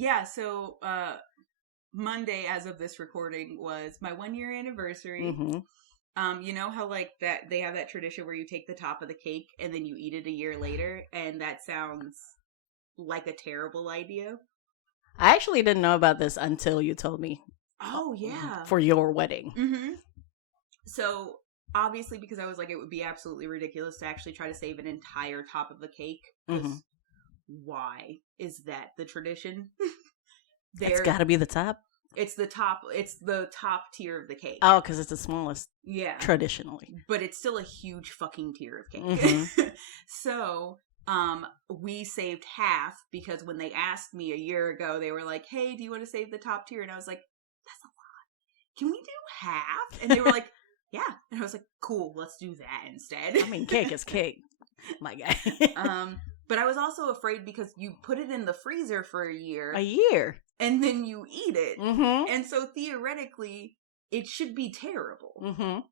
Yeah, so Monday, as of this recording, was my 1-year anniversary. You know how like that they have that tradition where you take the top of the cake and then you eat it a year later, and that sounds like a terrible idea. I actually didn't know about this until you told me. Oh yeah, for your wedding. So obviously, because I was like, it would be absolutely ridiculous to actually try to save an entire top of the cake. Why is that the tradition? It's got to be the top. It's the top. It's the top tier of the cake. Oh, because it's the smallest. Yeah. Traditionally. But it's still a huge fucking tier of cake. So, we saved half because when they asked me a year ago, they were like, hey, do you want to save the top tier? And I was like, that's a lot. Can we do half? And they were like, yeah. And I was like, cool, let's do that instead. I mean, cake is cake. My guy. But I was also afraid because you put it in the freezer for a year. And then you eat it. And so theoretically, it should be terrible.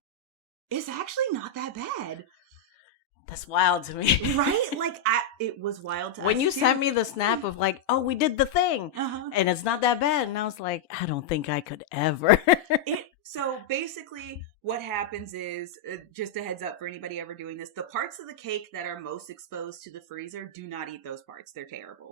It's actually not that bad. That's wild to me. Right? Like, it was wild to us. When you sent me the snap of like, oh, we did the thing. And it's not that bad. And I was like, I don't think I could ever. So basically what happens is, just a heads up for anybody ever doing this, the parts of the cake that are most exposed to the freezer, do not eat those parts. They're terrible.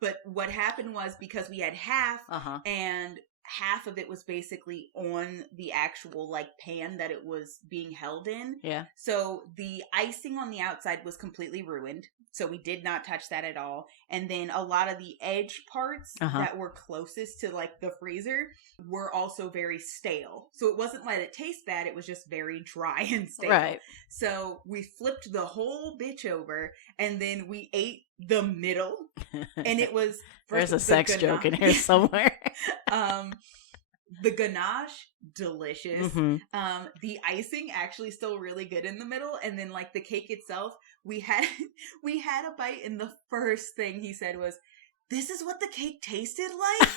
But what happened was because we had half and half of it was basically on the actual like pan that it was being held in. Yeah. So the icing on the outside was completely ruined. So we did not touch that at all. And then a lot of the edge parts that were closest to like the freezer were also very stale. So it wasn't that it tastes bad. It was just very dry and stale. Right. So we flipped the whole bitch over and then we ate the middle. And it was... There's a sex joke in here somewhere. The ganache, delicious. The icing actually still really good in the middle. And then like the cake itself, we had a bite and the first thing he said was, this is what the cake tasted like?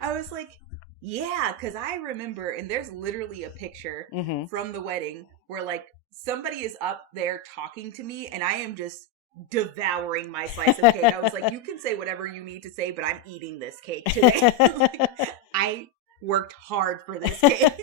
I was like, yeah, because I remember, and there's literally a picture from the wedding where like somebody is up there talking to me and I am just devouring my slice of cake. I was like, you can say whatever you need to say, but I'm eating this cake today. Like, I worked hard for this cake.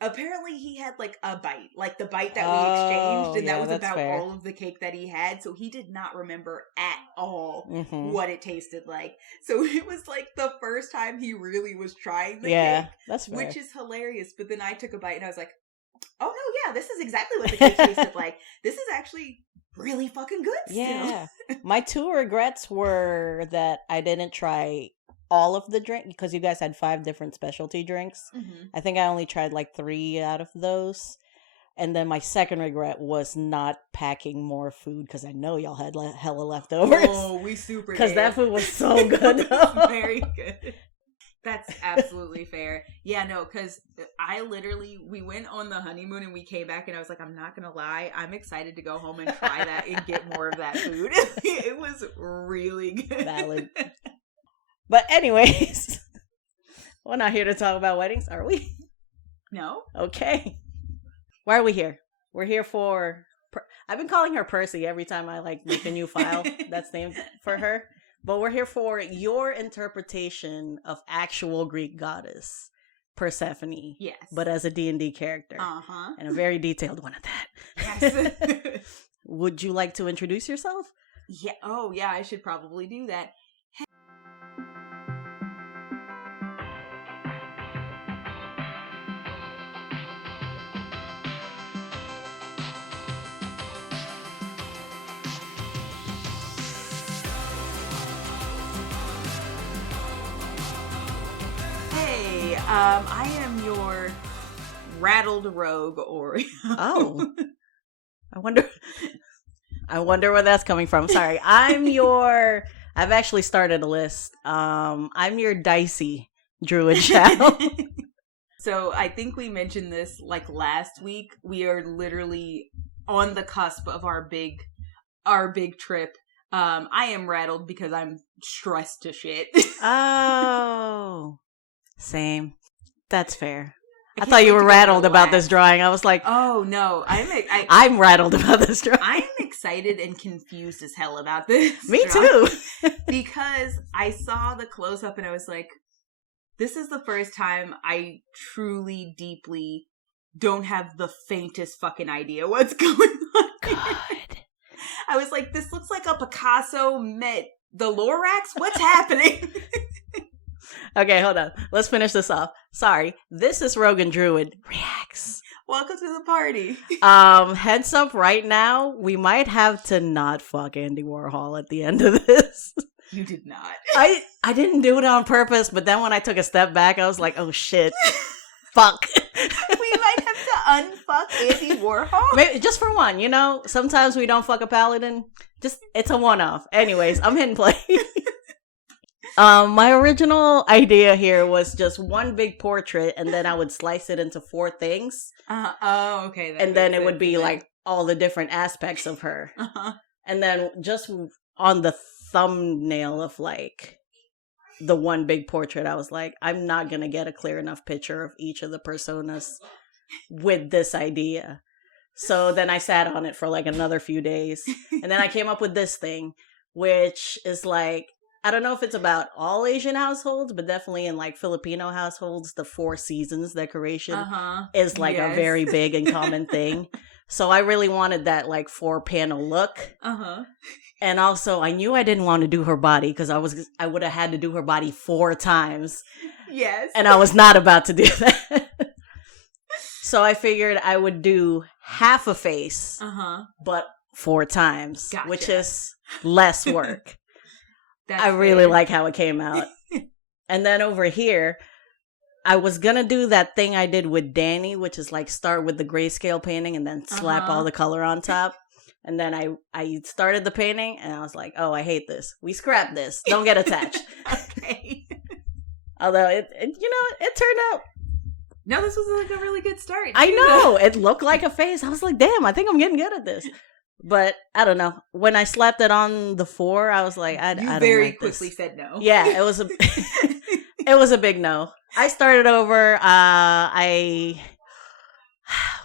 Apparently he had like a bite, like the bite that we exchanged, and that was about all of the cake that he had, so he did not remember at all what it tasted like. So it was like the first time he really was trying the cake, that's fair. which is hilarious. But then I took a bite and I was like, oh no, yeah, this is exactly what the cake tasted like. This is actually really fucking good still. Yeah. My 2 regrets were that I didn't try all of the drink because you guys had 5 different specialty drinks. I think I only tried like 3 out of those. And then my second regret was not packing more food because I know y'all had hella leftovers. Oh, we super did. Because that food was so good. It was very good. That's absolutely fair. Yeah, no, because we went on the honeymoon and we came back and I was like, I'm not going to lie, I'm excited to go home and try that and get more of that food. It was really good. Valid. But anyways, we're not here to talk about weddings, are we? No. Okay. Why are we here? We're here for... I've been calling her Percy every time I like make a new file that's named for her. But we're here for your interpretation of actual Greek goddess Persephone. Yes. But as a D&D character. And a very detailed one at that. Yes. Would you like to introduce yourself? Yeah. Oh, yeah, I should probably do that. I am your rattled rogue, or oh, I wonder where that's coming from. Sorry, I've actually started a list. I'm your dicey druid child. So I think we mentioned this like last week. We are literally on the cusp of our big trip. I am rattled because I'm stressed to shit. Oh. Same. That's fair. I thought you were rattled about this drawing. I was like, oh no, I'm rattled about this drawing. I'm excited and confused as hell about this. Me too. Because I saw the close-up and I was like, this is the first time I truly, deeply don't have the faintest fucking idea what's going on. God. I was like, this looks like a Picasso met the Lorax? What's happening? Okay, hold on. Let's finish this off. Sorry. This is Rogan Druid Reacts. Welcome to the party. Heads up right now, we might have to not fuck Andy Warhol at the end of this. You did not. I didn't do it on purpose, but then when I took a step back, I was like, oh shit. Fuck. We might have to unfuck Andy Warhol. Maybe, just for one, you know? Sometimes we don't fuck a paladin. Just, it's a one-off. Anyways, I'm hitting play. My original idea here was just one big portrait, and then I would slice it into 4 things. Oh, okay. And then it would be like all the different aspects of her. And then just on the thumbnail of like the one big portrait, I was like, I'm not going to get a clear enough picture of each of the personas with this idea. So then I sat on it for like another few days. And then I came up with this thing, which is like, I don't know if it's about all Asian households, but definitely in like Filipino households, the 4 seasons decoration is like a very big and common thing. So I really wanted that like 4-panel look. And also I knew I didn't want to do her body because I would have had to do her body 4 times. Yes. And I was not about to do that. So I figured I would do half a face, but 4 times, Gotcha. Which is less work. I really like how it came out. And then over here, I was going to do that thing I did with Danny, which is like start with the grayscale painting and then slap all the color on top. And then I started the painting and I was like, oh, I hate this. We scrap this. Don't get attached. Okay. Although, it turned out. No, this was like a really good start. I know. It looked like a face. I was like, damn, I think I'm getting good at this. But I don't know. When I slapped it on the 4, I was like, I don't like this. You very quickly said no. Yeah, it was a big no. I started over.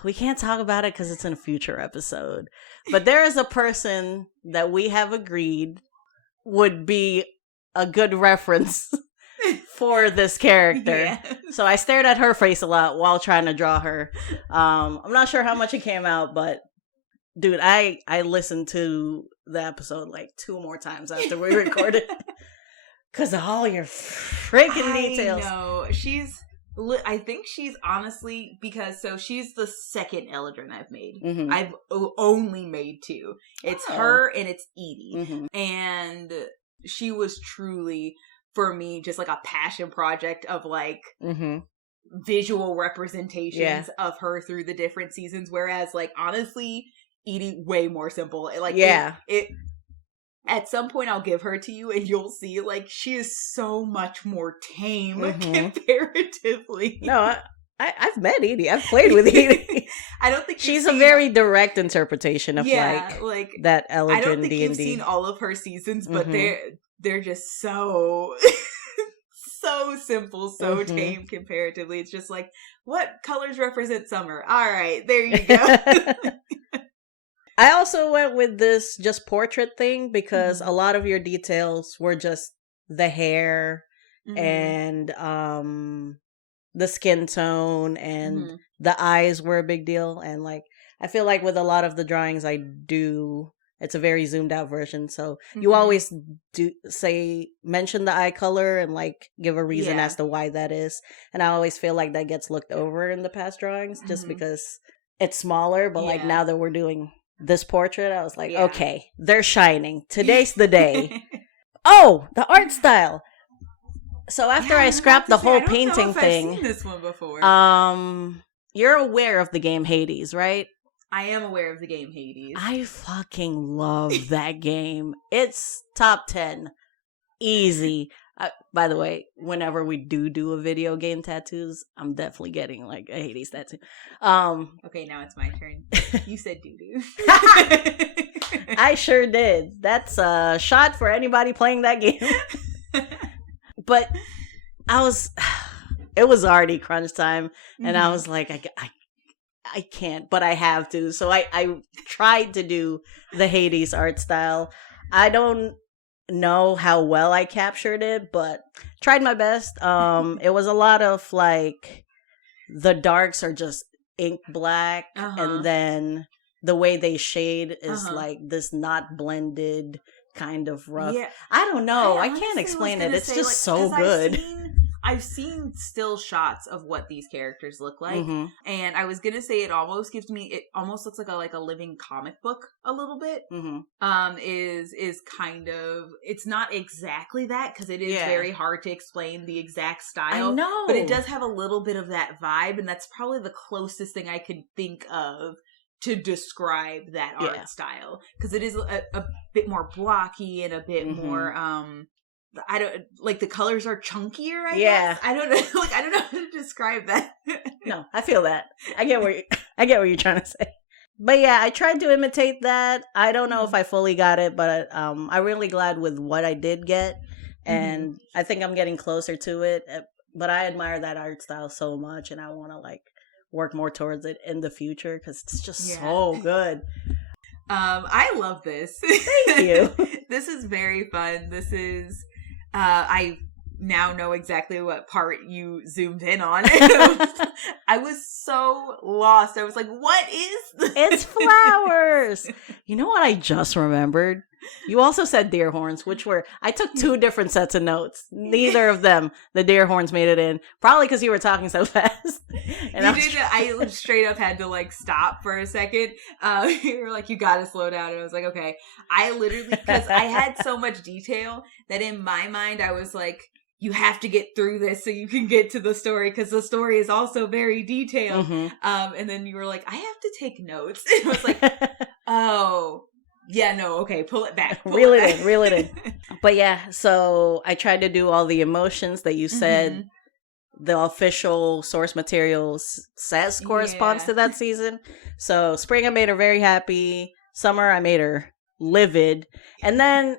We can't talk about it because it's in a future episode. But there is a person that we have agreed would be a good reference for this character. Yeah. So I stared at her face a lot while trying to draw her. I'm not sure how much it came out, but dude, I listened to the episode like 2 more times after we recorded because of all your freaking details. No, I think she's honestly, because she's the second Eladrin I've made. I've only made 2. It's her and it's Edie. And she was truly, for me, just like a passion project of like visual representations of her through the different seasons. Whereas like, honestly, Edie, way more simple. Like, it at some point I'll give her to you and you'll see like she is so much more tame comparatively. No, I've met Edie. I've played with Edie. I don't think she's a very direct interpretation of like that Eladrin D&D. I don't think you've seen all of her seasons, but they're just so so simple, so tame comparatively. It's just like, what colors represent summer? All right, there you go. I also went with this just portrait thing because a lot of your details were just the hair and the skin tone and the eyes were a big deal. And like, I feel like with a lot of the drawings I do, it's a very zoomed out version. So you always mention the eye color and like give a reason as to why that is. And I always feel like that gets looked over in the past drawings just because it's smaller. But like now that we're doing this portrait, I was like, okay, they're shining. Today's the day. Oh, the art style. So after I scrapped the whole painting thing, I've seen this one before. You're aware of the game Hades, right? I am aware of the game Hades. I fucking love that game. It's top 10. Easy. By the way, whenever we do a video game tattoos, I'm definitely getting like a Hades tattoo. Okay, now it's my turn. You said doo-doo. I sure did. That's a shot for anybody playing that game. But it was already crunch time, and I was like, I can't, but I have to. So I tried to do the Hades art style. I don't know how well I captured it, but tried my best. It was a lot of like the darks are just ink black, and then the way they shade is like this not blended kind of rough. Yeah. I don't know. I can't explain it. It's just so good. I've seen still shots of what these characters look like, and I was gonna say it almost looks like a living comic book a little bit. Is kind of, it's not exactly that because it is very hard to explain the exact style. I know, but it does have a little bit of that vibe, and that's probably the closest thing I could think of to describe that art style, because it is a bit more blocky and a bit more I don't like, the colors are chunkier, I guess. I don't know. Like, I don't know how to describe that. No, I feel that. I get what you're trying to say. But yeah, I tried to imitate that. I don't know if I fully got it, but I'm really glad with what I did get, and I think I'm getting closer to it. But I admire that art style so much, and I want to like work more towards it in the future because it's just so good. I love this. Thank you. This is very fun. This is I now know exactly what part you zoomed in on. I was so lost. I was like, what is this? It's flowers. You know what I just remembered? You also said deer horns, which I took 2 different sets of notes. Neither of them, the deer horns made it in. Probably because you were talking so fast. And I straight up had to like stop for a second. You were like, you gotta slow down. And I was like, okay. I literally, because I had so much detail that in my mind I was like, you have to get through this so you can get to the story, because the story is also very detailed. And then you were like, I have to take notes. And I was like, oh, yeah, no, okay, pull it back. Reel it in. But yeah, so I tried to do all the emotions that you said the official source materials says corresponds to that season. So spring, I made her very happy. Summer, I made her livid. And then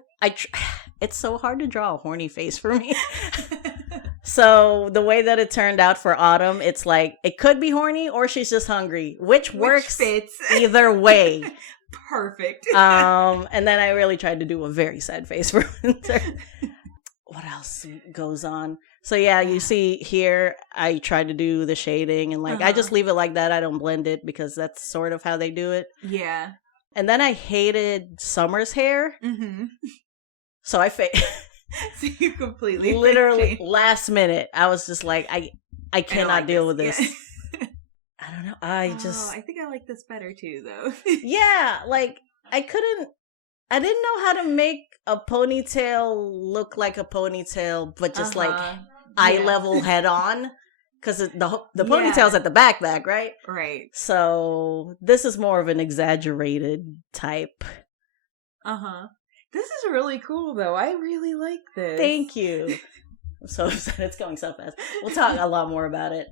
it's so hard to draw a horny face for me. So the way that it turned out for autumn, it's like it could be horny or she's just hungry, which works fits either way. Perfect. And then I really tried to do a very sad face for winter. What else goes on? So yeah, you see here, I tried to do the shading and like I just leave it like that. I don't blend it because that's sort of how they do it. Yeah. And then I hated Summer's hair. So so you completely literally last minute, I was just like, I cannot deal with this. I don't know. I think I like this better too, though. Yeah, like I didn't know how to make a ponytail look like a ponytail, but just like eye level head on, because the ponytail's at the back, right? Right. So this is more of an exaggerated type. This is really cool, though. I really like this. Thank you. I'm so upset it's going so fast. We'll talk a lot more about it.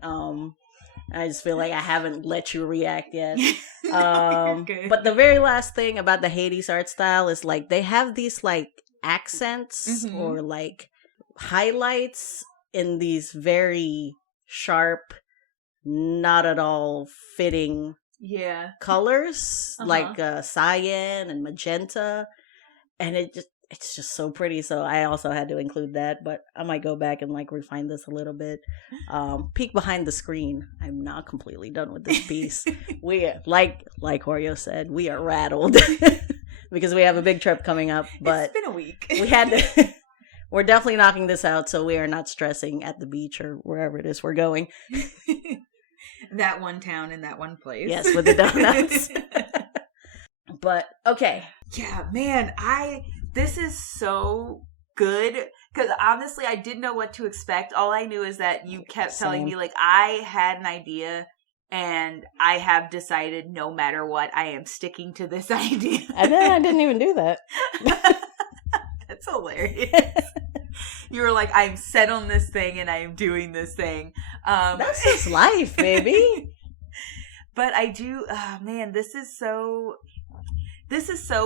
I just feel like I haven't let you react yet. But the very last thing about the Hades art style is like they have these like accents or like highlights in these very sharp, not at all fitting colors, like cyan and magenta. And it's just so pretty. So I also had to include that, but I might go back and like refine this a little bit. Peek behind the screen. I'm not completely done with this piece. We like Oreo said, we are rattled because we have a big trip coming up, but it's been a week. We're definitely knocking this out. So we are not stressing at the beach or wherever it is we're going. That one town in that one place. Yes. With the donuts. But okay. Yeah, man, this is so good, because honestly I didn't know what to expect. All I knew is that you kept telling me like I had an idea and I have decided no matter what I am sticking to this idea. And then I didn't even do that. That's hilarious. You were like, I'm set on this thing and I am doing this thing. That's just life, baby. But I do, man, this is so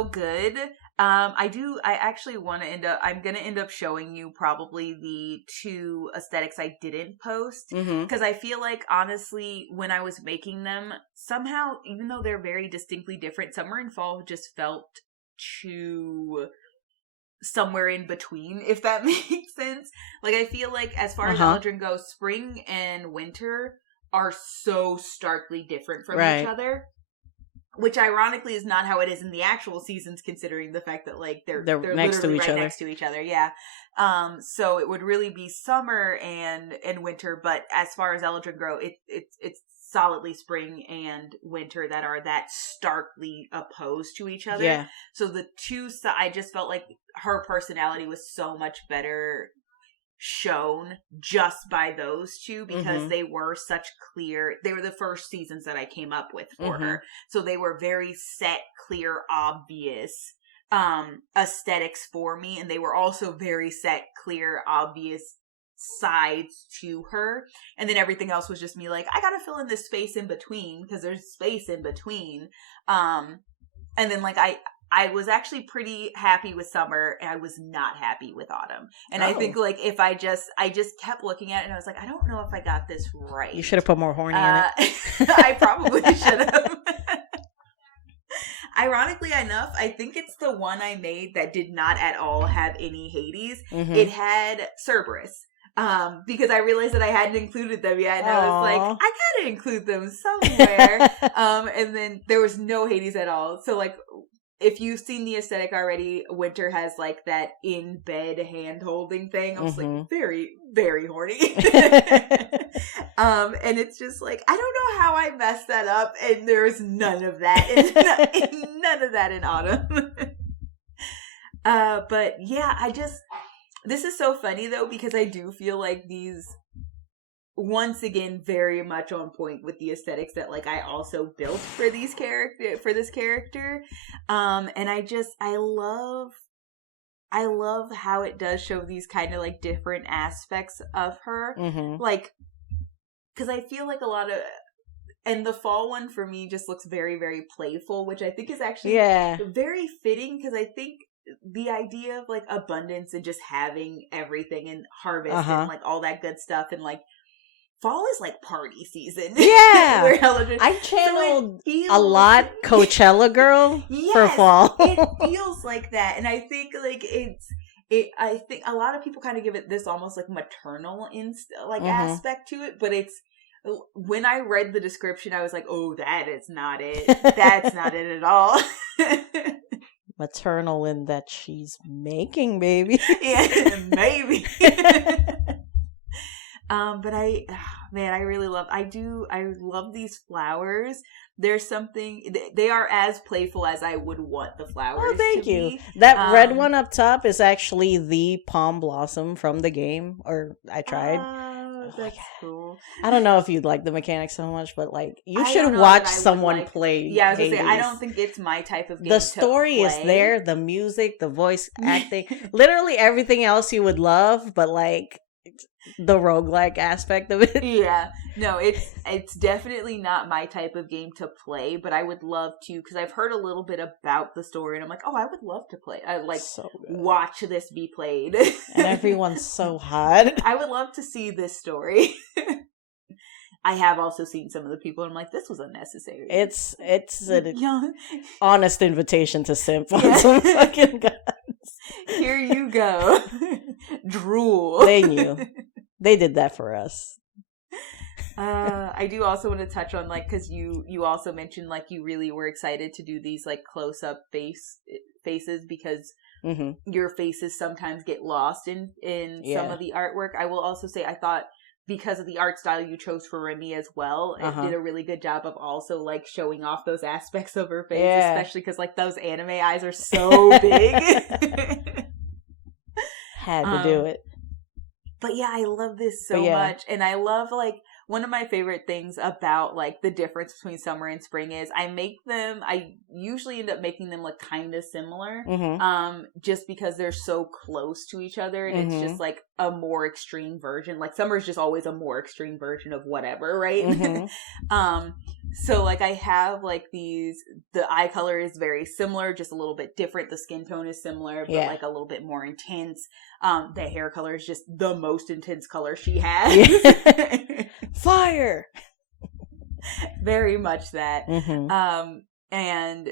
good. I actually want to I'm going to end up showing you probably the 2 aesthetics I didn't post. Because I feel like, honestly, when I was making them, somehow, even though they're very distinctly different, Summer and Fall just felt too somewhere in between, if that makes sense. Like, I feel like, as far as Eladrin goes, spring and winter are so starkly different from each other. Which ironically is not how it is in the actual seasons, considering the fact that like they're next to each other. Next to each other. Yeah. So it would really be summer and winter, but as far as Eladrin grow, it's solidly spring and winter that are that starkly opposed to each other. Yeah. So the 2, I just felt like her personality was so much better shown just by those 2, because they were they were the first seasons that I came up with for her, so they were very set, clear, obvious aesthetics for me, and they were also very set, clear, obvious sides to her, and then everything else was just me like, I gotta fill in this space in between because there's space in between, and then like I was actually pretty happy with summer, and I was not happy with autumn. And I think, like, if I just kept looking at it, and I was like, I don't know if I got this right. You should have put more horny in it. I probably should have. Ironically enough, I think it's the one I made that did not at all have any Hades. It had Cerberus. Because I realized that I hadn't included them yet, and I was like, I gotta include them somewhere. And then there was no Hades at all. So, like, if you've seen the aesthetic already, Winter has like that in bed hand holding thing. I was like, very, very horny. And it's just like, I don't know how I messed that up, and there's none of that. None of that in Autumn. But yeah, this is so funny though, because I do feel like these, once again, very much on point with the aesthetics that like I also built for this character. And I love how it does show these kind of like different aspects of her. Like, because I feel like a lot of, and the fall one for me just looks very, very playful, which I think is actually very fitting, because I think the idea of like abundance and just having everything and harvest and like all that good stuff, and like fall is like party season. Yeah. I channeled a lot Coachella girl for fall. It feels like that. And I think like I think a lot of people kind of give it this almost like maternal aspect to it, but it's, when I read the description, I was like, oh, that is not it. That's not it at all. Maternal in that she's making babies. Yeah, maybe. But I really love, I love these flowers. There's something, they are as playful as I would want the flowers to be. Oh, thank you. That red one up top is actually the palm blossom from the game, or I tried. Oh, that's cool. I don't know if you'd like the mechanics so much, but like, you should watch someone play. Yeah, I was gonna say, I don't think it's my type of game. The story is there, the music, the voice acting, literally everything else you would love, but like, the roguelike aspect of it. Yeah. No, it's definitely not my type of game to play, but I would love to, because I've heard a little bit about the story, and I'm like, oh, I would love to play. I like watch this be played. And everyone's so hot. I would love to see this story. I have also seen some of the people, and I'm like, this was unnecessary. It's an honest invitation to simp on some fucking guns. Here you go. Drool. They knew. They did that for us. I do also want to touch on, like, because you also mentioned, like, you really were excited to do these, like, close-up faces because your faces sometimes get lost in some of the artwork. I will also say, I thought, because of the art style you chose for Remy as well, it did a really good job of also, like, showing off those aspects of her face, especially because, like, those anime eyes are so big. Had to do it. But yeah, I love this so much. And I love, like, one of my favorite things about like the difference between summer and spring is I usually end up making them look kind of similar, just because they're so close to each other, and it's just like a more extreme version. Like summer is just always a more extreme version of whatever, right? So like I have like the eye color is very similar, just a little bit different. The skin tone is similar, but like a little bit more intense. The hair color is just the most intense color she has. Fire. Very much that. And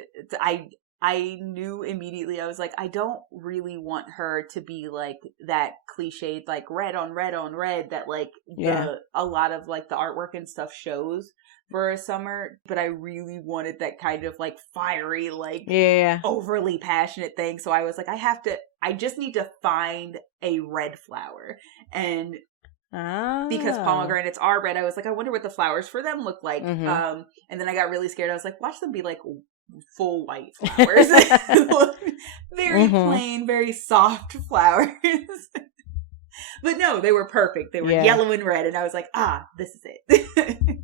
I knew immediately, I was like, I don't really want her to be like that cliched, like red on red on red that like a lot of like the artwork and stuff shows for a summer, but I really wanted that kind of like fiery, like overly passionate thing. So I was like, I just need to find a red flower. And because pomegranates are red, I was like, I wonder what the flowers for them look like. And then I got really scared. I was like, watch them be like full white flowers. Very plain, very soft flowers. But no, they were perfect. They were yellow and red. And I was like, this is it.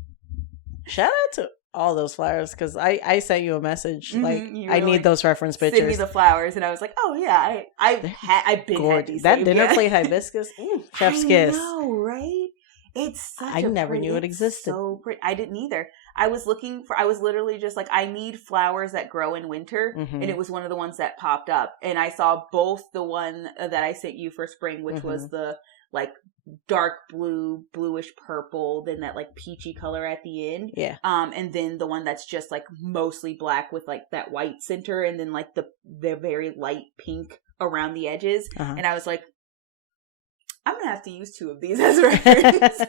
Shout out to all those flowers, because I sent you a message like I need those reference pictures. Send me the flowers, and I was like, oh yeah, I've been had these. That dinner plate hibiscus, chef's kiss. I know, right? It's such. I never knew it existed. So pretty. I didn't either. I was literally just like, I need flowers that grow in winter, and it was one of the ones that popped up, and I saw both the one that I sent you for spring, which was the like dark blue, bluish purple, then that like peachy color at the end. And then the one that's just like mostly black with like that white center, and then like the very light pink around the edges. And I was like, I'm gonna have to use 2 of these as reference.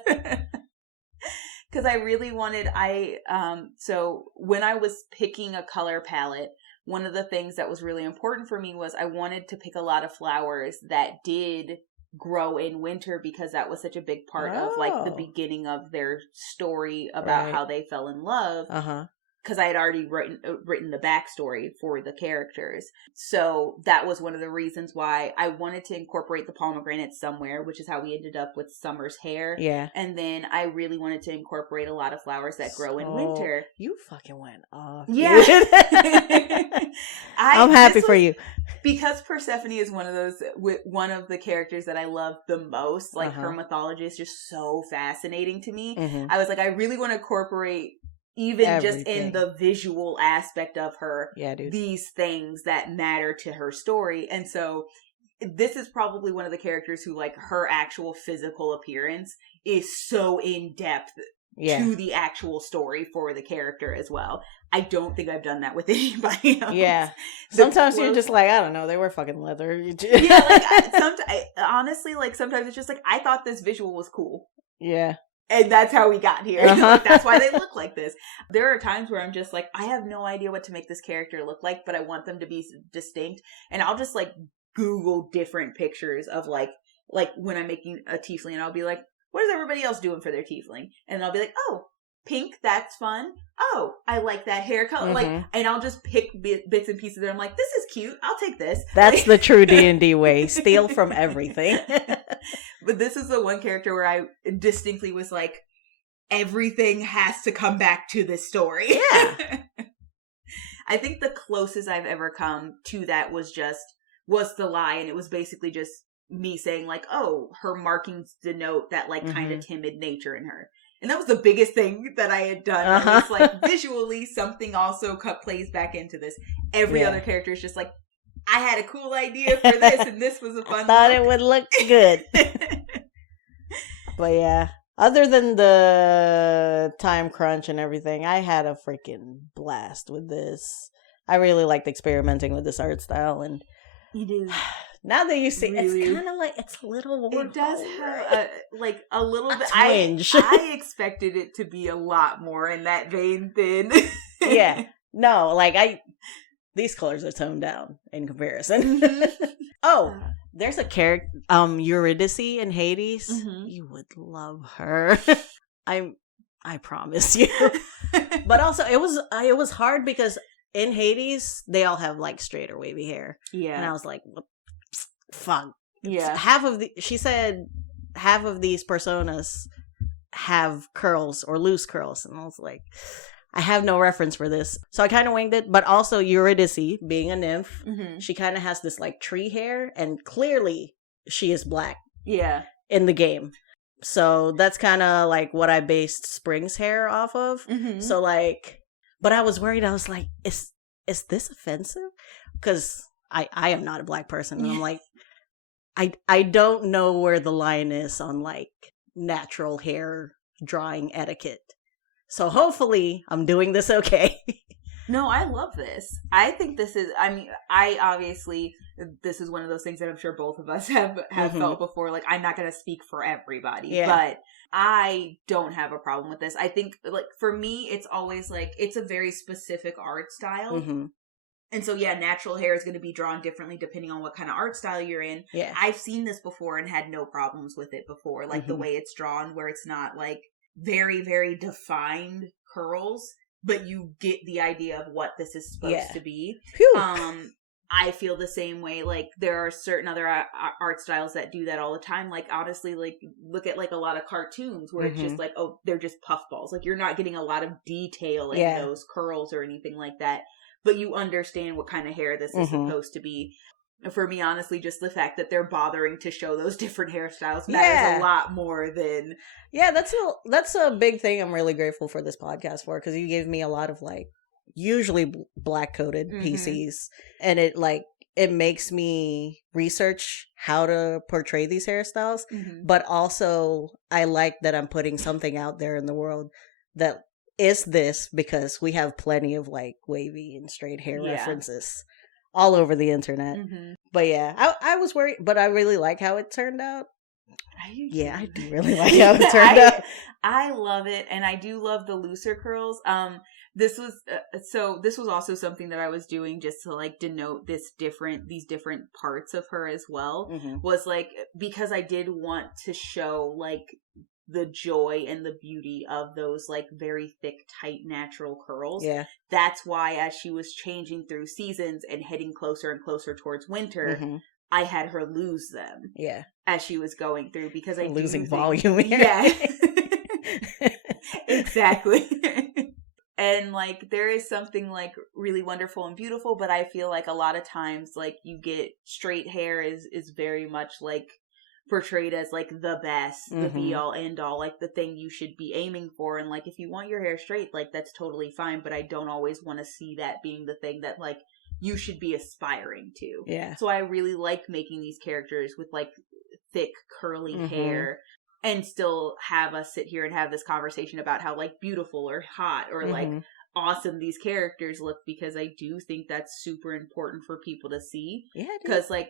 Because I really wanted, so when I was picking a color palette, one of the things that was really important for me was I wanted to pick a lot of flowers that did grow in winter, because that was such a big part of like the beginning of their story about how they fell in love. Because I had already written the backstory for the characters. So that was one of the reasons why I wanted to incorporate the pomegranate somewhere, which is how we ended up with Summer's hair. And then I really wanted to incorporate a lot of flowers that grow in winter. You fucking went off. Yeah. I'm happy for you. Because Persephone is one of the characters that I love the most. Like her mythology is just so fascinating to me. I was like, I really want to incorporate even everything, just in the visual aspect of her, these things that matter to her story. And so this is probably one of the characters who, like, her actual physical appearance is so in depth to the actual story for the character as well. I don't think I've done that with anybody else. Sometimes you're just like, I don't know, they were fucking leather. Honestly, like, sometimes it's just like, I thought this visual was cool. And that's how we got here. Like, that's why they look like this. There are times where I'm just like, I have no idea what to make this character look like, but I want them to be distinct. And I'll just like Google different pictures of like when I'm making a tiefling, and I'll be like, what is everybody else doing for their tiefling? And I'll be like, oh, pink, that's fun. Oh, I like that hair color. Like, and I'll just pick bits and pieces that I'm like, this is cute. I'll take this. That's the true D&D way. Steal from everything. But this is the one character where I distinctly was like, everything has to come back to this story. I think the closest I've ever come to that was the lie. And it was basically just me saying like, oh, her markings denote that like kind of timid nature in her. And that was the biggest thing that I had done. It's like visually something also plays back into this. Every other character is just like, I had a cool idea for this, and this was a fun thought it would look good. But yeah, other than the time crunch and everything, I had a freaking blast with this. I really liked experimenting with this art style, and you do. Now that you see, really? It's kind of like, it's a little more. It does have a little bit. Twinge. I expected it to be a lot more in that vein than. No, like these colors are toned down in comparison. Oh, there's a character, Eurydice in Hades. You would love her. I promise you. But also, it was hard because in Hades they all have like straight or wavy hair. And I was like, what? Fuck. She said half of these personas have curls or loose curls. And I was like, I have no reference for this. So I kind of winged it. But also Eurydice, being a nymph, she kind of has this like tree hair. And clearly she is black. Yeah. In the game. So that's kind of like what I based Spring's hair off of. So like, but I was worried. I was like, is this offensive? Because I am not a black person. And I'm like, I don't know where the line is on like natural hair drawing etiquette. So hopefully I'm doing this okay. No, I love this. I think this is, I mean, I obviously, this is one of those things that I'm sure both of us have felt before. Like, I'm not going to speak for everybody, but I don't have a problem with this. I think, like, for me, it's always like, it's a very specific art style. And so, yeah, natural hair is going to be drawn differently depending on what kind of art style you're in. Yeah. I've seen this before and had no problems with it before. Like, the way it's drawn, where it's not, like, very, very defined curls, but you get the idea of what this is supposed to be. I feel the same way. Like, there are certain other art styles that do that all the time. Like, honestly, like, look at, like, a lot of cartoons where it's just like, oh, they're just puffballs. Like, you're not getting a lot of detail in those curls or anything like that. But you understand what kind of hair this is supposed to be. For me, honestly, just the fact that they're bothering to show those different hairstyles matters a lot more than... Yeah, that's a big thing I'm really grateful for this podcast for, because you gave me a lot of, like, usually black-coded PCs, and it makes me research how to portray these hairstyles, but also I like that I'm putting something out there in the world that is this, because we have plenty of, like, wavy and straight hair references all over the internet. But yeah, I was worried, but I really like how it turned out. I do really like how it turned out. I love it, and I do love the looser curls. This was also something that I was doing just to like denote these different parts of her as well. Was like, because I did want to show like the joy and the beauty of those like very thick, tight, natural curls. Yeah. That's why as she was changing through seasons and heading closer and closer towards winter, I had her lose them. Yeah. As she was going through, because losing volume here. Yeah. Exactly. And like there is something like really wonderful and beautiful, but I feel like a lot of times like you get straight hair is very much like portrayed as like the best, the be all end all, like the thing you should be aiming for. And like if you want your hair straight, like that's totally fine, but I don't always want to see that being the thing that like you should be aspiring to. Yeah. So I really like making these characters with like thick curly hair and still have us sit here and have this conversation about how like beautiful or hot or like awesome these characters look, because I do think that's super important for people to see. Yeah. Because like,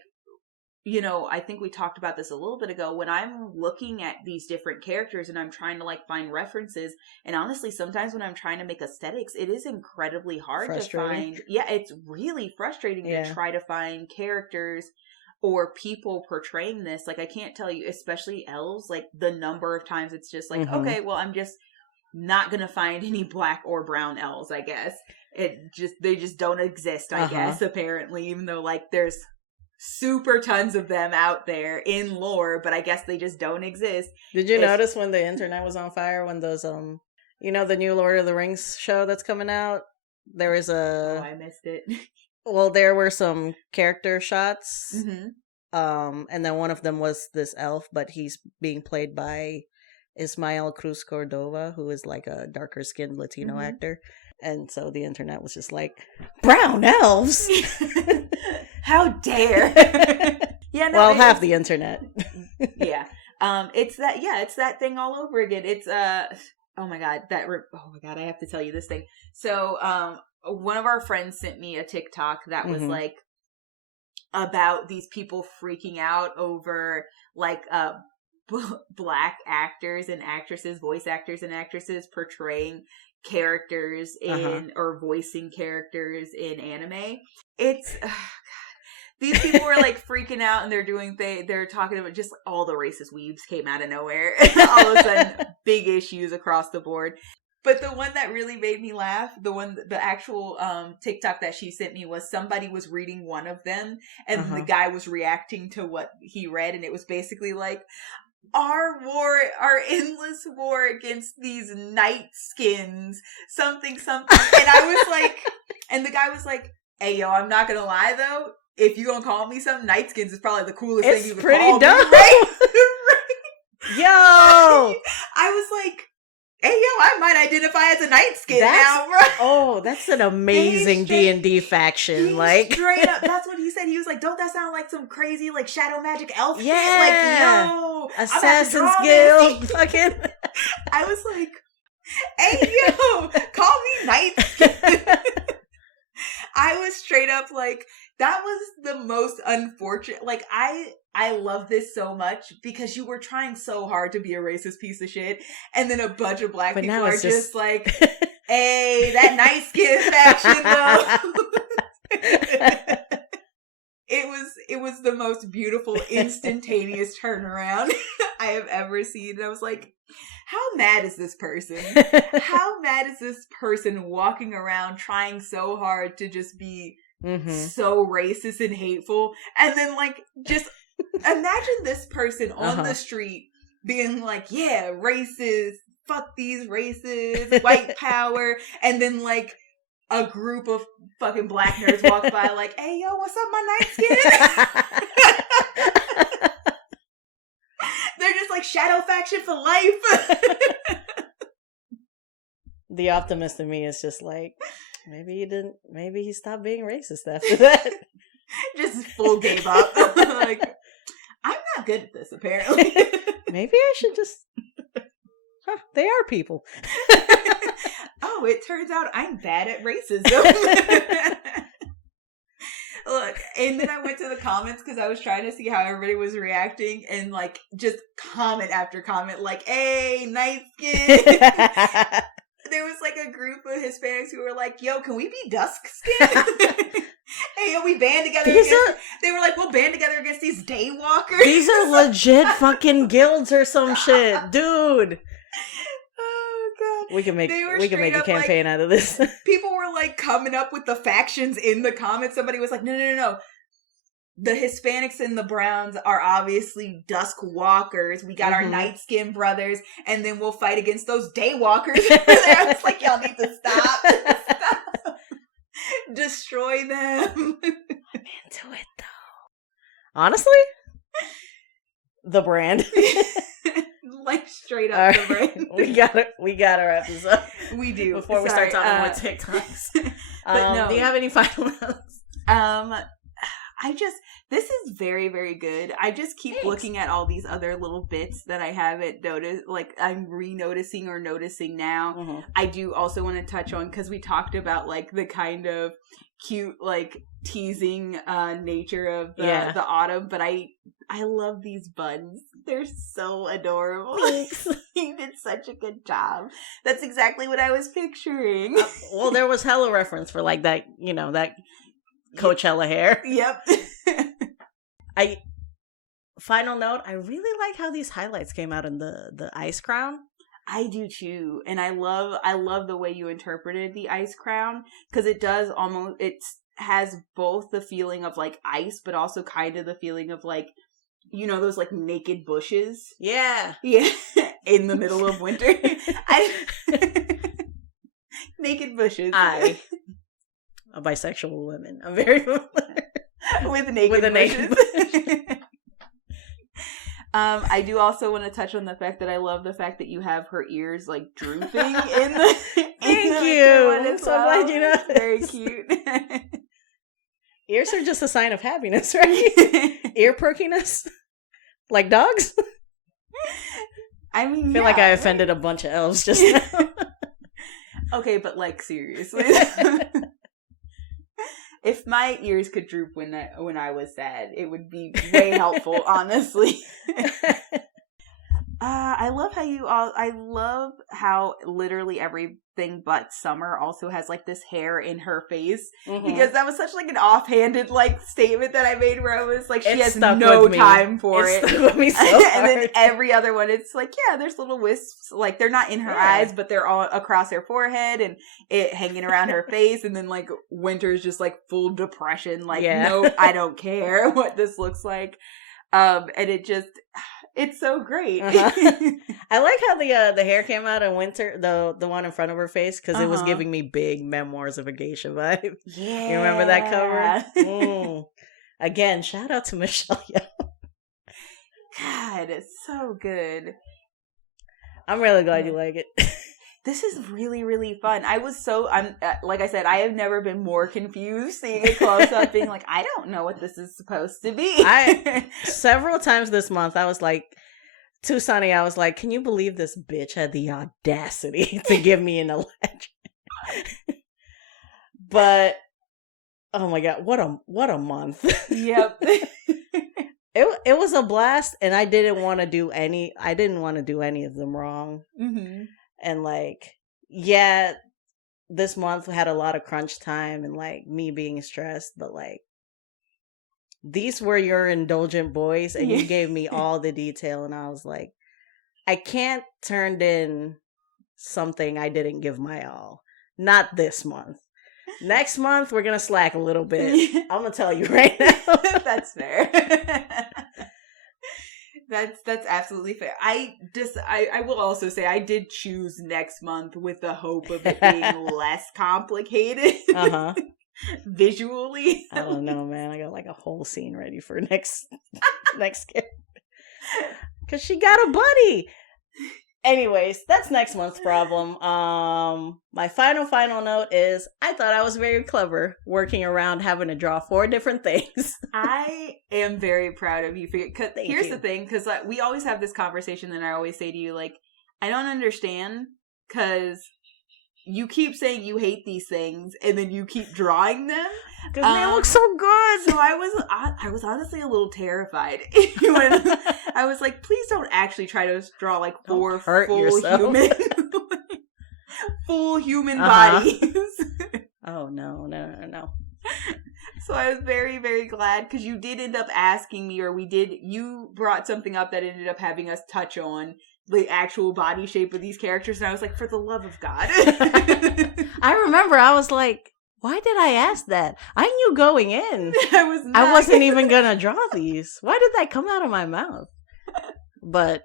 you know, I think we talked about this a little bit ago, when I'm looking at these different characters and I'm trying to like find references, and honestly, sometimes when I'm trying to make aesthetics, it is incredibly hard to find. Yeah, it's really frustrating to try to find characters or people portraying this. Like, I can't tell you, especially elves, like the number of times it's just like, okay, well, I'm just not gonna find any black or brown elves, I guess. They just don't exist, I guess, apparently, even though like there's super tons of them out there in lore, but I guess they just don't exist. Did you notice when the internet was on fire, when those you know, the new Lord of the Rings show that's coming out, there is I missed it. Well, there were some character shots, and then one of them was this elf, but he's being played by Ismael Cruz Cordova, who is like a darker skinned Latino actor. And so the internet was just like, brown elves. How dare. Yeah, no, well, half the internet. Yeah. It's that thing all over again. It's oh my god, I have to tell you this thing. So one of our friends sent me a TikTok that was like about these people freaking out over like black actors and actresses, voice actors and actresses portraying characters in or voicing characters in anime. It's these people were like freaking out, and they're talking about just like, all the racist weebs came out of nowhere. All of a sudden, big issues across the board. But the one that really made me laugh, the actual TikTok that she sent me, was somebody was reading one of them, and the guy was reacting to what he read, and it was basically like, our endless war against these night skins, something. And I was like, and the guy was like, hey, yo, I'm not gonna lie though, if you gonna call me something, night skins is probably the coolest thing you could call me, right? Yo! I was like, hey, yo, I might identify as a night skin now, bro. Oh, that's an amazing D&D faction. Like, straight up, that's what he said. He was like, don't that sound like some crazy, like, shadow magic elf yeah. shit? Like, yo, Assassin's Guild. Fucking. I was like, hey, yo, call me night skin. I was straight up like, that was the most unfortunate. Like, I love this so much because you were trying so hard to be a racist piece of shit, and then a bunch of black people are just like, hey, that night skin faction though. It was the most beautiful instantaneous turnaround I have ever seen. And I was like, how mad is this person? How mad is this person walking around trying so hard to just be so racist and hateful? And then, like, just imagine this person on the street being like, yeah, racist, fuck these races, white power. And then, like, a group of fucking black nerds walks by like, hey, yo, what's up, my night skin? They're just like, shadow faction for life. The optimist in me is just like, maybe he stopped being racist after that. Just full gave up. Like, I'm not good at this, apparently. Maybe I should just... they are people. Oh, it turns out I'm bad at racism. Look, and then I went to the comments because I was trying to see how everybody was reacting, and like just comment after comment, like, hey, night skin. There was like a group of Hispanics who were like, yo, can we be dusk skin? Hey, yo, we band together they were like, we'll band together against these daywalkers. These are legit fucking guilds or some shit. Dude. Oh, God. We can make a campaign out of this. People were like coming up with the factions in the comments. Somebody was like, no. The Hispanics and the Browns are obviously dusk walkers. We got our night skin brothers, and then we'll fight against those daywalkers. I was like, y'all need to stop. Destroy them. I'm into it though. Honestly, the brand. Like straight up the brand. We got our episode. We do. Before we start talking about TikToks. But no. Do you have any final notes? This is very, very good. I just keep looking at all these other little bits that I haven't noticed, like I'm re-noticing or noticing now. I do also want to touch on, because we talked about like the kind of cute, like teasing nature of the autumn, but I love these buns. They're so adorable. You did such a good job. That's exactly what I was picturing. Well, there was hella reference for like that, that Coachella hair. Yep. Final note, I really like how these highlights came out in the ice crown. I do too. And I love the way you interpreted the ice crown, because it has both the feeling of like ice, but also kind of the feeling of like, those like naked bushes. Yeah. Yeah. In the middle of winter. Naked bushes. A bisexual woman. I'm very familiar with naked bushes. I do also want to touch on the fact that I love the fact that you have her ears like drooping in the. Thank you. I'm so glad you know. Very cute. Ears are just a sign of happiness, right? Ear perkiness, like dogs. I mean, I feel like I offended a bunch of elves just now. Okay, but like seriously. If my ears could droop when I was sad, it would be way helpful, honestly. I love how literally everything but Summer also has like this hair in her face, because that was such like an offhanded like statement that I made, where I was like, she has no time for it. Stuck with me so hard. And then every other one, it's like, yeah, there's little wisps, like they're not in her eyes, but they're all across her forehead and it hanging around her face. And then like Winter's just like full depression, like no, I don't care what this looks like. And It's so great. I like how the hair came out in winter, the one in front of her face, because it was giving me big Memoirs of a Geisha vibe. Yeah. You remember that cover? Again, shout out to Michelle Yeoh. God, it's so good. I'm really glad you like it. This is really, really fun. I'm like I said, I have never been more confused seeing a close up, being like, I don't know what this is supposed to be. Several times this month, I was like, to Sunny, I was like, can you believe this bitch had the audacity to give me an Eladrin? But oh my god, what a month. Yep. It was a blast, and I didn't want to do any of them wrong. Mm-hmm. And like, yeah, this month had a lot of crunch time and like me being stressed, but like, these were your indulgent boys, and you gave me all the detail, and I was like, I can't turn in something I didn't give my all. Not this month. Next month, we're gonna slack a little bit. I'm gonna tell you right now. That's fair. That's absolutely fair. I will also say I did choose next month with the hope of it being less complicated. Visually. I don't know, man. I got like a whole scene ready for next character. Cause she got a buddy. Anyways, that's next month's problem. My final note is I thought I was very clever working around having to draw 4 different things. I am very proud of you. Cause here's the thing, because like, we always have this conversation, and I always say to you, like, I don't understand, because you keep saying you hate these things, and then you keep drawing them. Because they look so good. So I was honestly a little terrified when I was like, please don't actually try to draw like 4 full human bodies. Oh no. So I was very, very glad, because you did end up asking me, or you brought something up that ended up having us touch on the actual body shape of these characters, and I was like, for the love of God. I remember I was like, why did I ask that? I knew going in. I wasn't even gonna draw these. Why did that come out of my mouth? But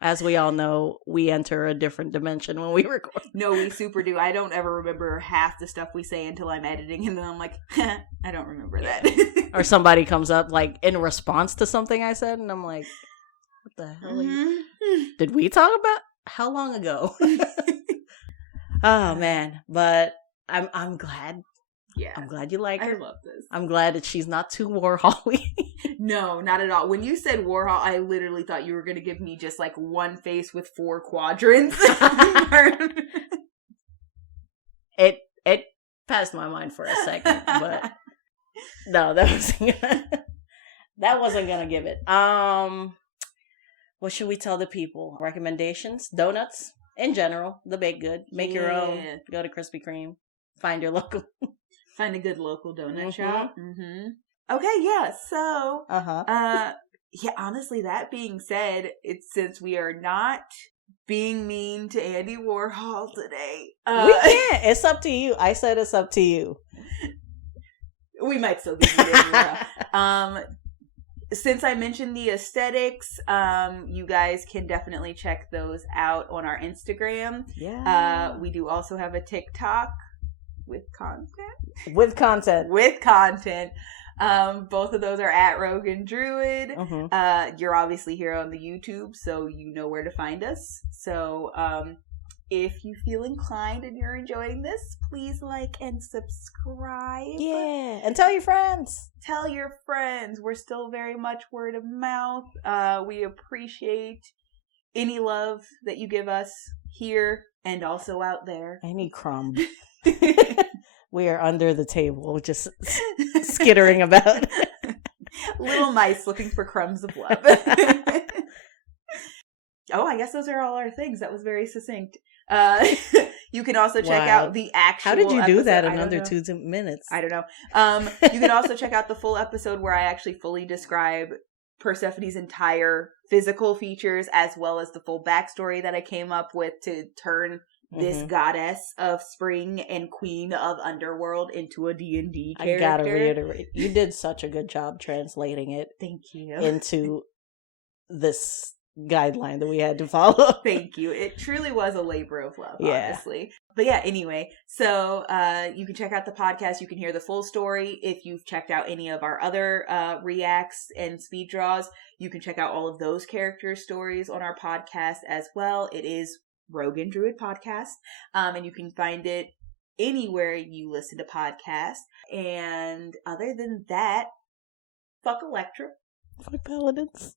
as we all know, we enter a different dimension when we record. No, we super do. I don't ever remember half the stuff we say until I'm editing, and then I'm like, I don't remember that. Or somebody comes up like in response to something I said, and I'm like, what the hell? Did we talk about how long ago? Oh man, but I'm glad. Yeah, I'm glad you like her. I love this. I'm glad that she's not too Warhol-y. No, not at all. When you said Warhol, I literally thought you were going to give me just like one face with 4 quadrants. It passed my mind for a second, but no, that wasn't gonna give it. What should we tell the people? Recommendations? Donuts in general, the baked good. Make your own. Go to Krispy Kreme. Find your local. Find a good local donut shop. Mm-hmm. Okay, yeah. So, yeah. Honestly, that being said, since we are not being mean to Andy Warhol today, we can't. It's up to you. I said it's up to you. We might still be mean to Andy Warhol. Since I mentioned the aesthetics, you guys can definitely check those out on our Instagram. Yeah. We do also have a TikTok with content. Both of those are at Rogan Druid. Mm-hmm. You're obviously here on the YouTube, so you know where to find us. So if you feel inclined and you're enjoying this, please like and subscribe. Yeah, and tell your friends. Tell your friends. We're still very much word of mouth. We appreciate any love that you give us here and also out there. Any crumb. We are under the table, just skittering about. Little mice looking for crumbs of love. Oh, I guess those are all our things. That was very succinct. You can also check out the actual How did you do episode. that in under 2 minutes? I don't know. You can also check out the full episode where I actually fully describe Persephone's entire physical features, as well as the full backstory that I came up with to turn this goddess of spring and queen of underworld into a D&D character. I gotta reiterate, you did such a good job translating it. Thank you. Into this guideline that we had to follow. Thank you. It truly was a labor of love, Yeah. honestly. But yeah, anyway, so you can check out the podcast. You can hear the full story. If you've checked out any of our other reacts and speed draws, you can check out all of those character stories on our podcast as well. It is Rogue and Druid Podcast, and you can find it anywhere you listen to podcasts. And other than that, fuck Electra. Fuck Paladins.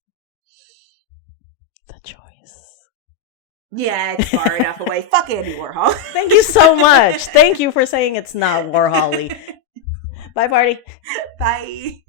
The choice. Yeah, it's far enough away. Fuck Andy Warhol. Thank you so much. Thank you for saying it's not Warhol-y. Bye, party. Bye.